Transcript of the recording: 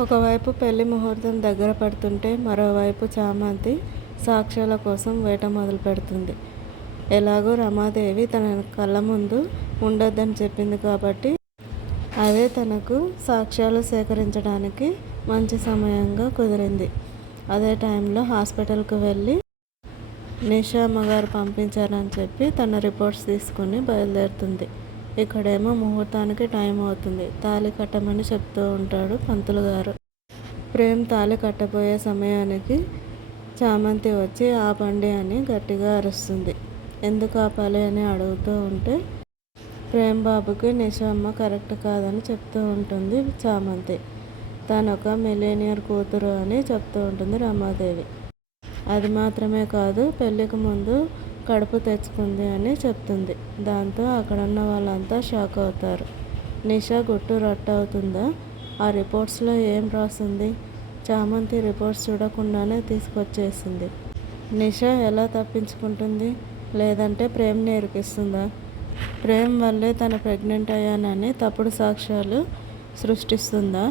ఒకవైపు పెళ్లి ముహూర్తం దగ్గర పడుతుంటే మరోవైపు చామంతి సాక్ష్యాల కోసం వేట మొదలు పెడుతుంది. ఎలాగో రమాదేవి తన కళ్ళ ముందు ఉండొద్దని చెప్పింది కాబట్టి అదే తనకు సాక్ష్యాలు సేకరించడానికి మంచి సమయంగా కుదిరింది. అదే టైంలో హాస్పిటల్కి వెళ్ళి నిషా అమ్మగారు పంపించారని చెప్పి తన రిపోర్ట్స్ తీసుకుని బయలుదేరుతుంది. ఇక్కడేమో ముహూర్తానికి టైం అవుతుంది. తాళి కట్టమని చెప్తూ ఉంటాడు పంతులు గారు. ప్రేమ్ తాళి కట్టబోయే సమయానికి చామంతి వచ్చి ఆపండి అని గట్టిగా అరుస్తుంది. ఎందుకు ఆపాలి అని అడుగుతూ ఉంటే ప్రేమ్ బాబుకి నిషా అమ్మ కరెక్ట్ కాదని చెప్తూ ఉంటుంది చామంతి. తనొక మిలీనియర్ కూతురు అని చెప్తూ ఉంటుంది రమాదేవి. అది మాత్రమే కాదు, పెళ్లికి ముందు కడుపు తెచ్చుకుంది అని చెప్తుంది. దాంతో అక్కడున్న వాళ్ళంతా షాక్ అవుతారు. నిషా గుట్టు రట్టవుతుందా? ఆ రిపోర్ట్స్లో ఏం రాసింది? చామంతి రిపోర్ట్స్ చూడకుండానే తీసుకొచ్చేసింది. నిషా ఎలా తప్పించుకుంటుంది? లేదంటే ప్రేమ్ని ఇరికిస్తుందా? ప్రేమ్ వల్లే తను ప్రెగ్నెంట్ అయ్యానని తప్పుడు సాక్ష్యాలు సృష్టిస్తుందా?